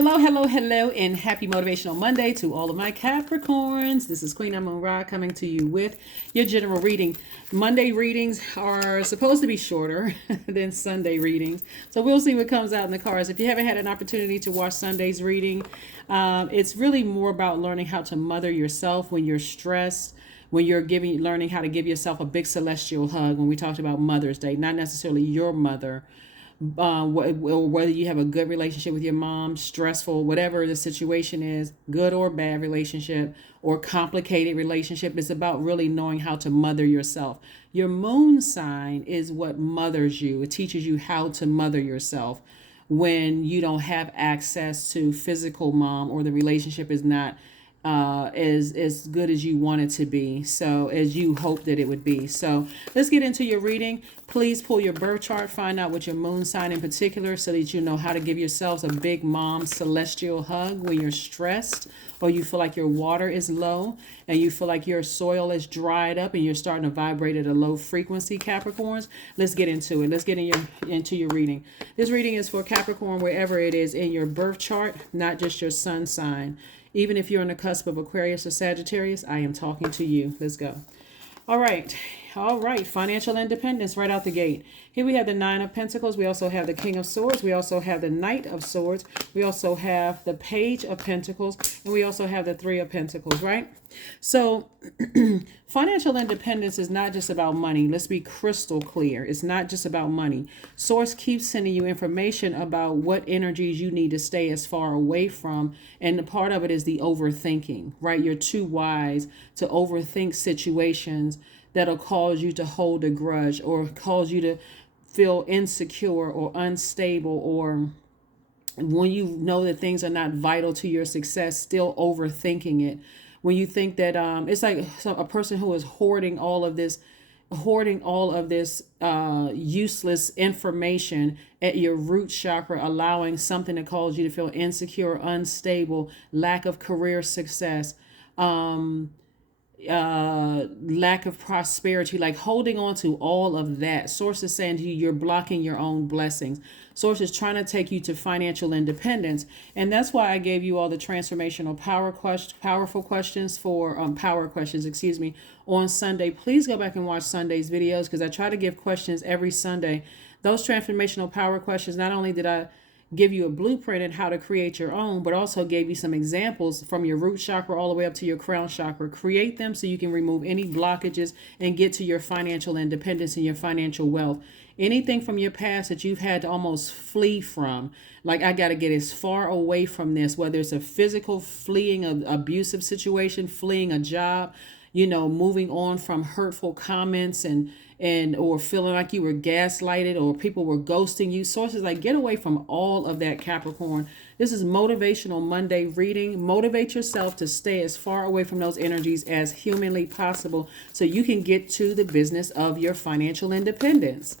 Hello, and happy Motivational Monday to all of my Capricorns. This is Queen Moon Ra coming to you with your general reading. Monday readings are supposed to be shorter than Sunday readings, so we'll see what comes out in the cards. If you haven't had an opportunity to watch Sunday's reading, it's really more about learning how to mother yourself when you're stressed, when you're learning how to give yourself a big celestial hug. When we talked about Mother's Day, not necessarily your mother, whether you have a good relationship with your mom, stressful, whatever the situation is, good or bad relationship or complicated relationship, it's about really knowing how to mother yourself. Your moon sign is what mothers you. It teaches you how to mother yourself when you don't have access to physical mom, or the relationship is not as good as you want it to be, so as you hope that it would be. So let's get into your reading. Please pull your birth chart, find out what your moon sign in particular, so that you know how to give yourselves a big mom celestial hug when you're stressed, or you feel like your water is low and you feel like your soil is dried up and you're starting to vibrate at a low frequency, Capricorns. Let's get into it. Let's get into your reading. This reading is for Capricorn wherever it is in your birth chart, not just your sun sign. Even if you're on the cusp of Aquarius or Sagittarius, I am talking to you. Let's go. All right. Financial independence right out the gate. Here we have the Nine of Pentacles. We also have the King of Swords. We also have the Knight of Swords. We also have the Page of Pentacles. And we also have the Three of Pentacles, right? So financial independence is not just about money. Let's be crystal clear. It's not just about money. Source keeps sending you information about what energies you need to stay as far away from. And the part of it is the overthinking, right? You're too wise to overthink situations that'll cause you to hold a grudge, or cause you to feel insecure or unstable, or when you know that things are not vital to your success, still overthinking it. When you think that it's like a person who is hoarding all of this useless information at your root chakra, allowing something to cause you to feel insecure, unstable, lack of career success, lack of prosperity, like holding on to all of that. Source is saying to you, you're blocking your own blessings. Source is trying to take you to financial independence, and that's why I gave you all the transformational powerful questions for power questions, on Sunday. Please go back and watch Sunday's videos, because I try to give questions every Sunday. Those transformational power questions, not only did I give you a blueprint on how to create your own, but also gave you some examples from your root chakra all the way up to your crown chakra. Create them so you can remove any blockages and get to your financial independence and your financial wealth. Anything from your past that you've had to almost flee from, like, I got to get as far away from this, whether it's a physical fleeing an abusive situation, fleeing a job, moving on from hurtful comments and or feeling like you were gaslighted or people were ghosting you. Sources like, get away from all of that, Capricorn. This is Motivational Monday reading. Motivate yourself to stay as far away from those energies as humanly possible, so you can get to the business of your financial independence.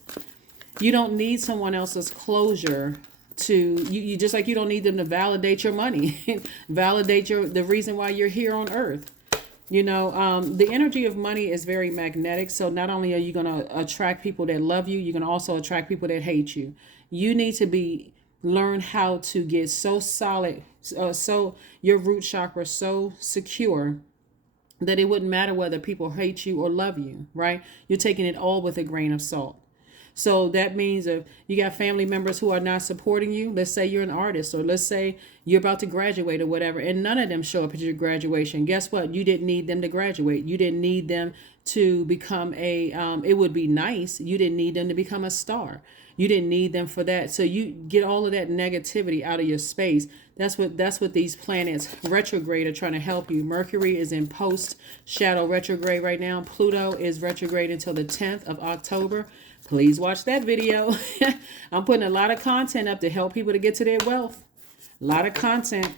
You don't need someone else's closure to you just like you don't need them to validate your money, validate the reason why you're here on earth. The energy of money is very magnetic. So not only are you going to attract people that love you, you're going to also attract people that hate you. You need to learn how to get so solid, so your root chakra so secure that it wouldn't matter whether people hate you or love you, right? You're taking it all with a grain of salt. So that means if you got family members who are not supporting you, let's say you're an artist, or let's say you're about to graduate or whatever, and none of them show up at your graduation. Guess what? You didn't need them to graduate. You didn't need them to become it would be nice. You didn't need them to become a star. You didn't need them for that. So you get all of that negativity out of your space. That's what these planets retrograde are trying to help you. Mercury is in post shadow retrograde right now. Pluto is retrograde until the 10th of October. Please watch that video. I'm putting a lot of content up to help people to get to their wealth. A lot of content,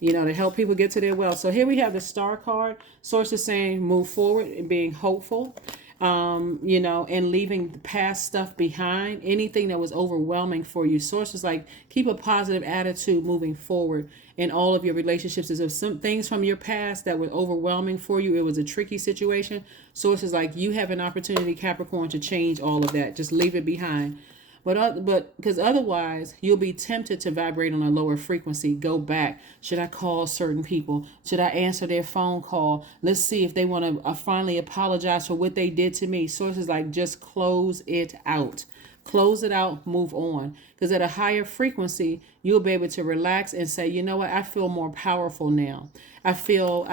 to help people get to their wealth. So here we have the Star card. Source is saying move forward and being hopeful, and leaving the past stuff behind. Anything that was overwhelming for you. Source is like, keep a positive attitude moving forward in all of your relationships. If some things from your past that were overwhelming for you, it was a tricky situation. Source is like, you have an opportunity, Capricorn, to change all of that. Just leave it behind. But because otherwise you'll be tempted to vibrate on a lower frequency. Go back. Should I call certain people? Should I answer their phone call? Let's see if they want to finally apologize for what they did to me. Sources like, just close it out. Close it out, move on. Because at a higher frequency, you'll be able to relax and say, you know what, I feel more powerful now. I feel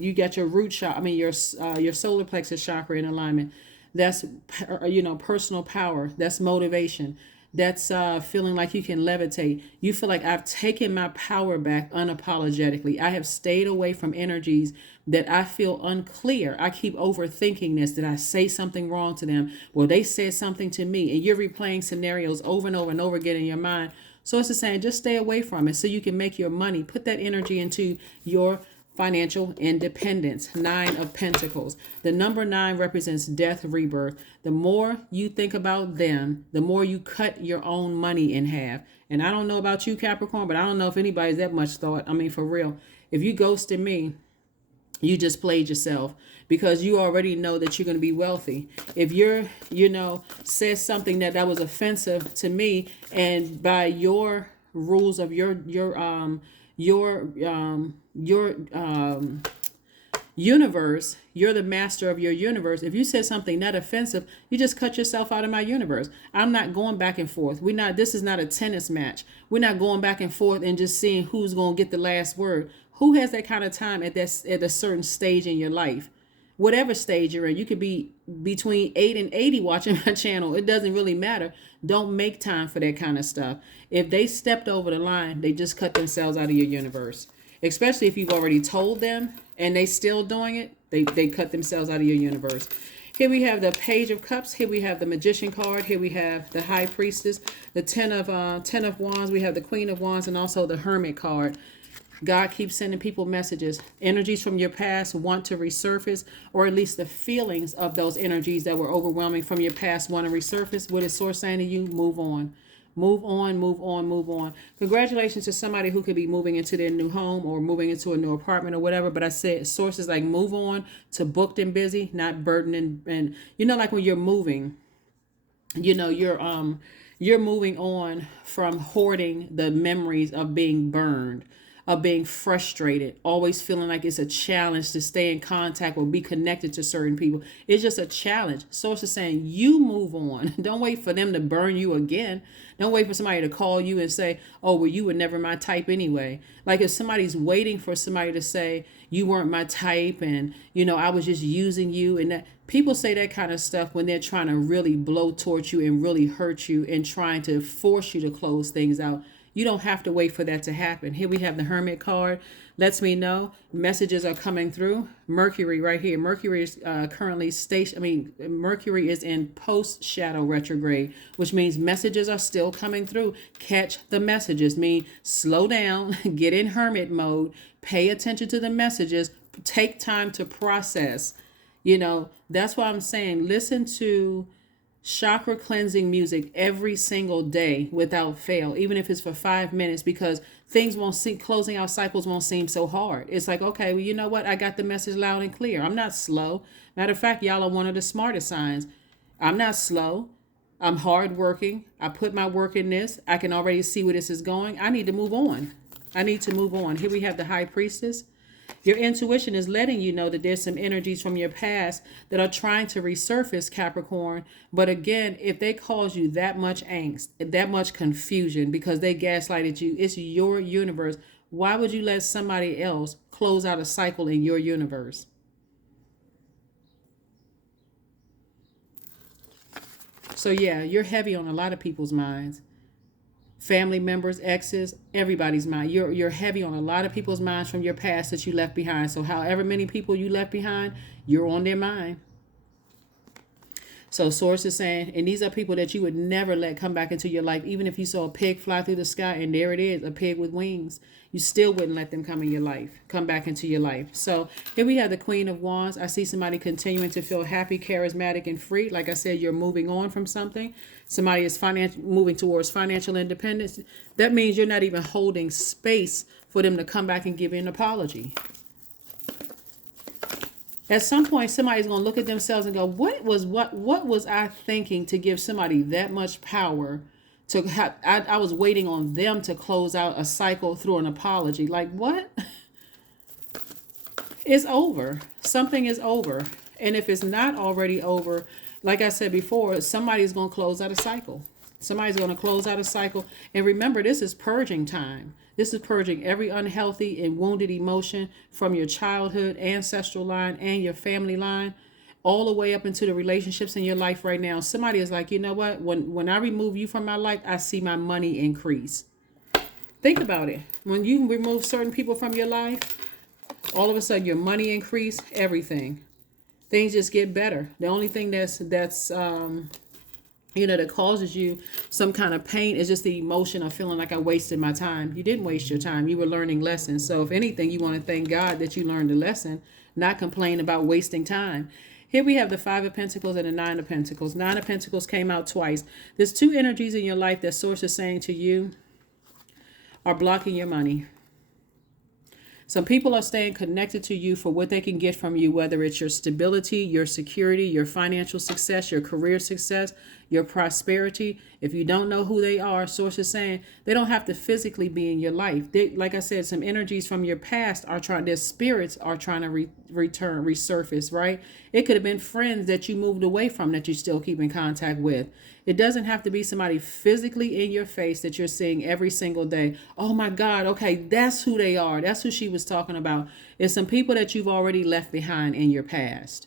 you got your root chakra, your solar plexus chakra in alignment. That's, personal power. That's motivation. That's feeling like you can levitate. You feel like, I've taken my power back unapologetically. I have stayed away from energies that I feel unclear. I keep overthinking this. Did I say something wrong to them? Well, they said something to me. And you're replaying scenarios over and over and over again in your mind. So it's just saying, just stay away from it so you can make your money. Put that energy into your financial independence. 9 of Pentacles. The number 9 represents death, rebirth. The more you think about them, the more you cut your own money in half. And I don't know about you, Capricorn, but I don't know if anybody's that much thought. For real. If you ghosted me, you just played yourself, because you already know that you're going to be wealthy. If you're, said something that was offensive to me, and by your rules of your universe, you're the master of your universe. If you said something not offensive, you just cut yourself out of my universe. I'm not going back and forth. This is not a tennis match. We're not going back and forth and just seeing who's going to get the last word. Who has that kind of time at a certain stage in your life? Whatever stage you're in, you could be between 8 and 80 watching my channel. It doesn't really matter. Don't make time for that kind of stuff. If they stepped over the line, they just cut themselves out of your universe. Especially if you've already told them and they still doing it, they cut themselves out of your universe. Here we have the Page of Cups. Here we have the Magician card. Here we have the High Priestess, the 10 of Wands. We have the Queen of Wands, and also the Hermit card. God keeps sending people messages. Energies from your past want to resurface, or at least the feelings of those energies that were overwhelming from your past want to resurface. What is Source saying to you? Move on. Move on, move on, move on. Congratulations to somebody who could be moving into their new home or moving into a new apartment or whatever. But I said sources like move on to booked and busy, not burdened. And like when you're moving, you're moving on from hoarding the memories of being burned, of being frustrated, always feeling like it's a challenge to stay in contact or be connected to certain people. It's just a challenge. Source is saying you move on. Don't wait for them to burn you again. Don't wait for somebody to call you and say, oh, well, you were never my type anyway. Like if somebody's waiting for somebody to say you weren't my type and, I was just using you. And that people say that kind of stuff when they're trying to really blow towards you and really hurt you and trying to force you to close things out. You don't have to wait for that to happen. Here we have the Hermit card. Lets me know messages are coming through. Mercury right here. Mercury is currently Mercury is in post-shadow retrograde, which means messages are still coming through. Catch the messages. Slow down, get in hermit mode, pay attention to the messages, take time to process. That's why I'm saying listen to chakra cleansing music every single day without fail, even if it's for 5 minutes, because things closing out cycles won't seem so hard. It's like, okay, well, you know what? I got the message loud and clear. I'm not slow. Matter of fact, y'all are one of the smartest signs. I'm not slow. I'm hardworking. I put my work in this. I can already see where this is going. I need to move on. Here we have the High Priestess. Your intuition is letting you know that there's some energies from your past that are trying to resurface, Capricorn. But again, if they cause you that much angst, that much confusion because they gaslighted you, it's your universe. Why would you let somebody else close out a cycle in your universe? So yeah, you're heavy on a lot of people's minds. Family members, exes, everybody's mind. You're heavy on a lot of people's minds from your past that you left behind. So however many people you left behind, you're on their mind. So Source is saying, and these are people that you would never let come back into your life. Even if you saw a pig fly through the sky and there it is, a pig with wings, you still wouldn't let them come back into your life. So here we have the Queen of Wands. I see somebody continuing to feel happy, charismatic, and free. Like I said, you're moving on from something. Somebody is moving towards financial independence. That means you're not even holding space for them to come back and give you an apology. At some point, somebody's going to look at themselves and go, what was I thinking to give somebody that much power to have? I was waiting on them to close out a cycle through an apology. Like, what? It's over. Something is over. And if it's not already over, like I said before, somebody's going to close out a cycle. Somebody's going to close out a cycle. And remember, this is purging time. This is purging every unhealthy and wounded emotion from your childhood, ancestral line, and your family line, all the way up into the relationships in your life right now. Somebody is like, you know what? When I remove you from my life, I see my money increase. Think about it. When you remove certain people from your life, all of a sudden your money increase, everything. Things just get better. The only thing that's that causes you some kind of pain is just the emotion of feeling like I wasted my time. You didn't waste your time. You were learning lessons. So if anything, you want to thank God that you learned a lesson, not complain about wasting time. Here we have the Five of Pentacles and the Nine of Pentacles. Nine of Pentacles came out twice. There's two energies in your life that Source is saying to you are blocking your money. Some people are staying connected to you for what they can get from you, whether it's your stability, your security, your financial success, your career success, your prosperity. If you don't know who they are, Source is saying they don't have to physically be in your life. Like I said, some energies from your past are their spirits are trying to resurface, right? It could have been friends that you moved away from that you still keep in contact with. It doesn't have to be somebody physically in your face that you're seeing every single day. Oh my God, okay, that's who they are. That's who she was talking about. It's some people that you've already left behind in your past.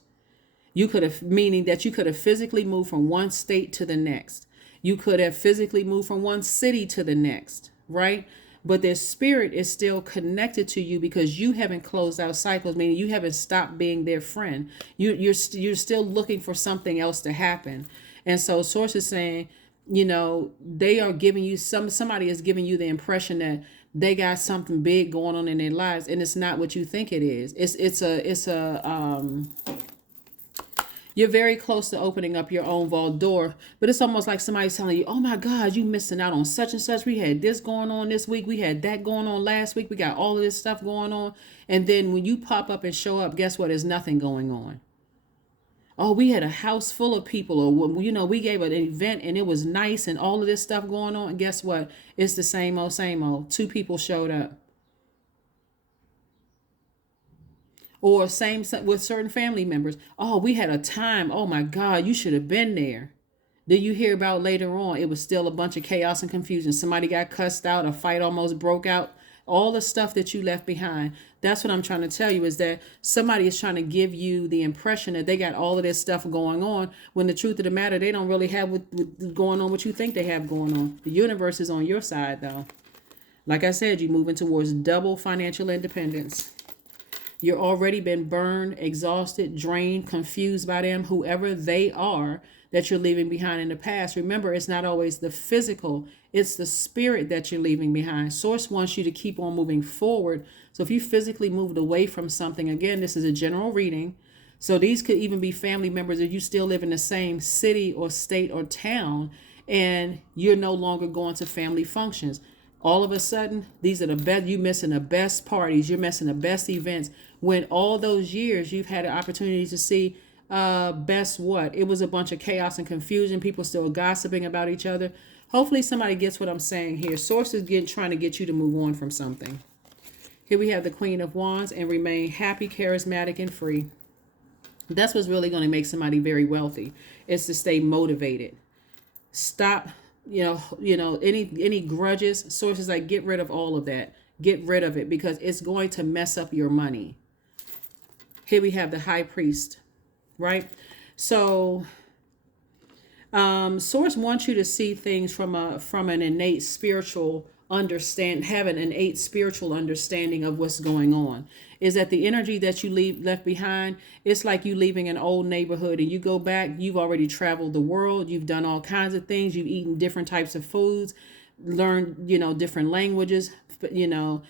Meaning that you could have physically moved from one state to the next. You could have physically moved from one city to the next, right? But their spirit is still connected to you because you haven't closed out cycles, meaning you haven't stopped being their friend. You're still looking for something else to happen. And so Source is saying, they are giving you somebody is giving you the impression that they got something big going on in their lives, and it's not what you think it is. You're very close to opening up your own vault door, but it's almost like somebody's telling you, oh my God, you missing out on such and such. We had this going on this week. We had that going on last week. We got all of this stuff going on. And then when you pop up and show up, guess what? There's nothing going on. Oh, we had a house full of people, or we gave an event and it was nice and all of this stuff going on. And guess what? It's the same old, same old. Two people showed up. Or same with certain family members. Oh, we had a time. Oh my God, you should have been there. Then you hear about later on, it was still a bunch of chaos and confusion. Somebody got cussed out, a fight almost broke out. All the stuff that you left behind. That's what I'm trying to tell you, is that somebody is trying to give you the impression that they got all of this stuff going on, when the truth of the matter, they don't really have what going on what you think they have going on. The universe is on your side, though. Like I said, you're moving towards double financial independence. You're already been burned, exhausted, drained, confused by them, whoever they are that you're leaving behind in the past. Remember, it's not always the physical, it's the spirit that you're leaving behind. Source wants you to keep on moving forward. So if you physically moved away from something, again, this is a general reading. So these could even be family members if you still live in the same city or state or town and you're no longer going to family functions. All of a sudden, these are the best. You're missing the best parties. You're missing the best events. When all those years you've had an opportunity to see best what? It was a bunch of chaos and confusion. People still gossiping about each other. Hopefully somebody gets what I'm saying here. Source is trying to get you to move on from something. Here we have the Queen of Wands, and remain happy, charismatic, and free. That's what's really going to make somebody very wealthy, is to stay motivated. Stop, any grudges. Sources like, get rid of all of that. Get rid of it, because it's going to mess up your money. Here we have the High Priest, right? So Source wants you to see things from an innate spiritual understand, have an innate spiritual understanding of what's going on. Is that the energy that you left behind? It's like you leaving an old neighborhood and you go back. You've already traveled the world. You've done all kinds of things. You've eaten different types of foods, learned different languages, been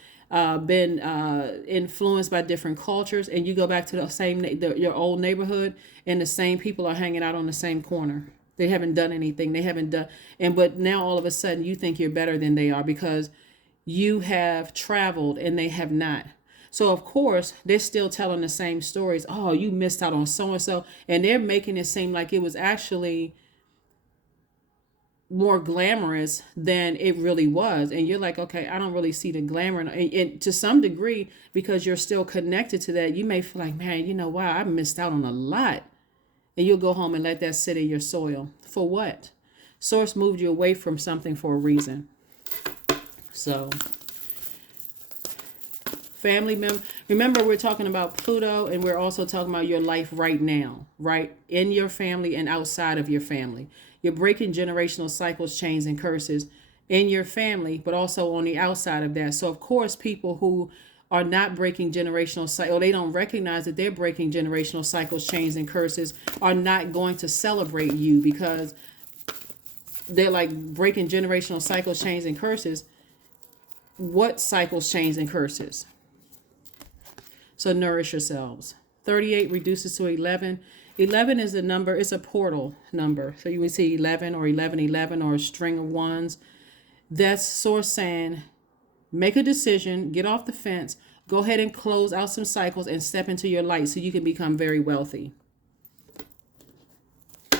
influenced by different cultures, and you go back to your old neighborhood, and the same people are hanging out on the same corner. They haven't done anything. But now all of a sudden you think you're better than they are because you have traveled and they have not. So of course, they're still telling the same stories. Oh, you missed out on so and so. And they're making it seem like it was actually more glamorous than it really was. And you're like, okay, I don't really see the glamour. And to some degree, because you're still connected to that, you may feel like, man, you know, wow, I missed out on a lot. And you'll go home and let that sit in your soil. For what? Source moved you away from something for a reason. So, family member. Remember, we're talking about Pluto, and we're also talking about your life right now, right? In your family and outside of your family. You're breaking generational cycles, chains, and curses in your family, but also on the outside of that. So, of course, people who are not breaking generational cycles, they don't recognize that they're breaking generational cycles, chains, and curses, are not going to celebrate you because they're like breaking generational cycles, chains, and curses. What cycles, chains, and curses? So nourish yourselves. 38 reduces to 11. 11 is a number, it's a portal number. So you can see 11 or 1111 or a string of ones. That's source saying, make a decision, get off the fence, go ahead and close out some cycles and step into your light so you can become very wealthy.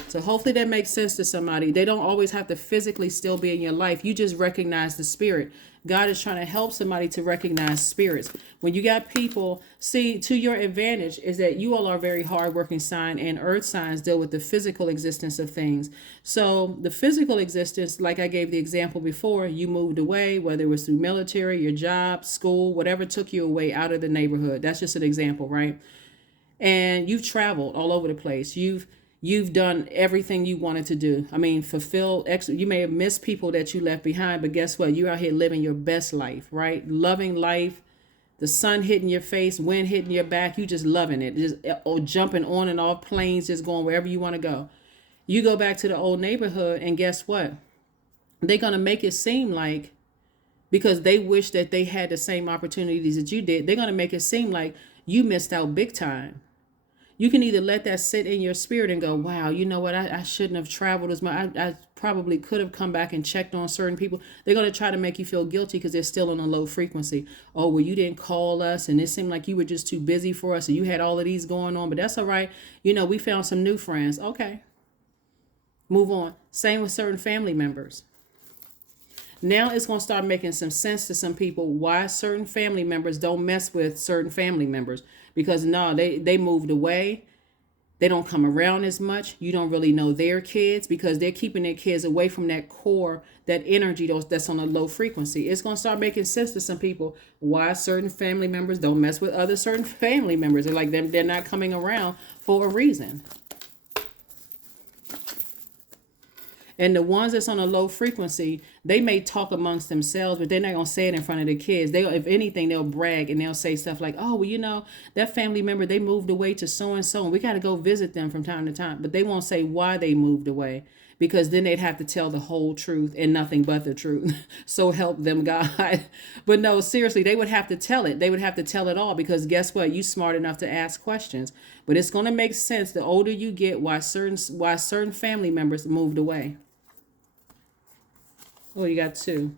So hopefully that makes sense to somebody. They don't always have to physically still be in your life. You just recognize the spirit. God is trying to help somebody to recognize spirits. When you got people, see, to your advantage is that you all are a very hardworking sign, and earth signs deal with the physical existence of things. So the physical existence, like I gave the example before, you moved away, whether it was through military, your job, school, whatever took you away out of the neighborhood. That's just an example, right? And you've traveled all over the place. You've done everything you wanted to do. I mean, you may have missed people that you left behind, but guess what? You're out here living your best life, right? Loving life, the sun hitting your face, wind hitting your back. You just loving it. Just or jumping on and off planes, just going wherever you want to go. You go back to the old neighborhood and guess what? They're going to make it seem like, because they wish that they had the same opportunities that you did, they're going to make it seem like you missed out big time. You can either let that sit in your spirit and go, wow, you know what? I shouldn't have traveled as much. I probably could have come back and checked on certain people. They're going to try to make you feel guilty because they're still on a low frequency. Oh, well, you didn't call us and it seemed like you were just too busy for us and you had all of these going on, but that's all right. You know, we found some new friends. Okay. Move on. Same with certain family members. Now it's going to start making some sense to some people why certain family members don't mess with certain family members. Because no, they moved away. They don't come around as much. You don't really know their kids because they're keeping their kids away from that core, that energy that's on a low frequency. It's going to start making sense to some people why certain family members don't mess with other certain family members. They're like them. They're not coming around for a reason. And the ones that's on a low frequency, they may talk amongst themselves, but they're not going to say it in front of the kids. If anything, they'll brag and they'll say stuff like, oh, well, you know, that family member, they moved away to so-and-so, and we got to go visit them from time to time. But they won't say why they moved away, because then they'd have to tell the whole truth and nothing but the truth. So help them God. But no, seriously, they would have to tell it. They would have to tell it all because guess what? You smart enough to ask questions. But it's going to make sense the older you get why certain family members moved away. Well, you got 2.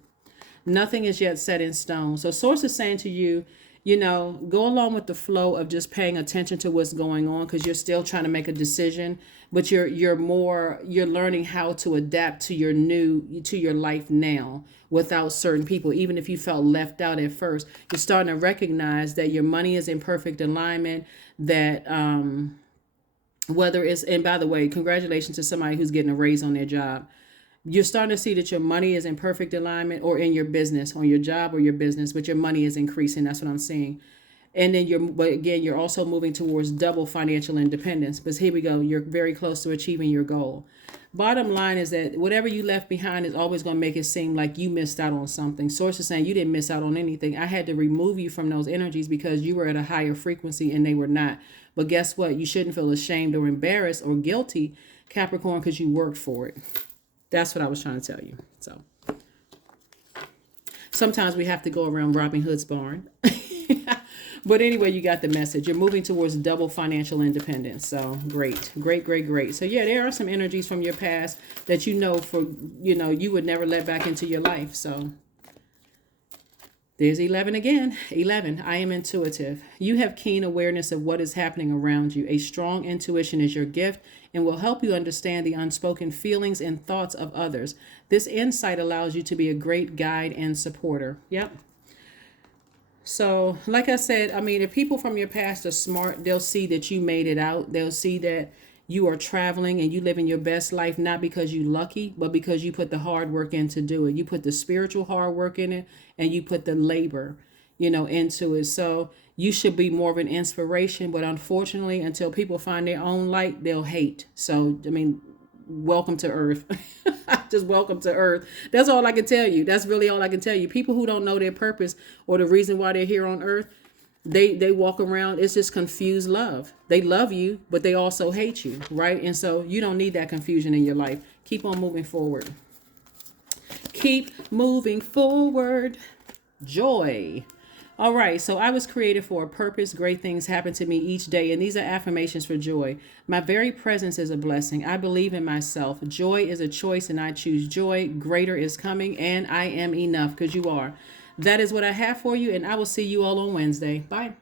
Nothing is yet set in stone. So source is saying to you, you know, go along with the flow of just paying attention to what's going on because you're still trying to make a decision, but you're learning how to adapt to your life now without certain people. Even if you felt left out at first, you're starting to recognize that your money is in perfect alignment, that whether it's, and by the way, congratulations to somebody who's getting a raise on their job. You're starting to see that your money is in perfect alignment, or in your business, on your job or your business, but your money is increasing. That's what I'm seeing. And then you're also moving towards double financial independence. But here we go. You're very close to achieving your goal. Bottom line is that whatever you left behind is always going to make it seem like you missed out on something. Source is saying you didn't miss out on anything. I had to remove you from those energies because you were at a higher frequency and they were not. But guess what? You shouldn't feel ashamed or embarrassed or guilty, Capricorn, because you worked for it. That's what I was trying to tell you. So sometimes we have to go around Robin Hood's barn. But anyway, you got the message. You're moving towards double financial independence. So great, great, great, great. So yeah, there are some energies from your past that you would never let back into your life. So There's 11 again. 11. I am intuitive. You have keen awareness of what is happening around you. A strong intuition is your gift and will help you understand the unspoken feelings and thoughts of others. This insight allows you to be a great guide and supporter. Yep. So, like I said, I mean, if people from your past are smart, they'll see that you made it out. They'll see that you are traveling and you living your best life, not because you lucky, but because you put the hard work in to do it. You put the spiritual hard work in it and you put the labor, into it. So you should be more of an inspiration. But unfortunately, until people find their own light, they'll hate. So, I mean, welcome to earth. Just welcome to earth. That's all I can tell you. That's really all I can tell you. People who don't know their purpose or the reason why they're here on earth, they walk around, it's just confused love. They love you, but they also hate you, right? And so you don't need that confusion in your life. Keep on moving forward. Keep moving forward. Joy. All right, so I was created for a purpose. Great things happen to me each day, and these are affirmations for joy. My very presence is a blessing. I believe in myself. Joy is a choice, and I choose joy. Greater is coming, and I am enough, because you are. That is what I have for you, and I will see you all on Wednesday. Bye.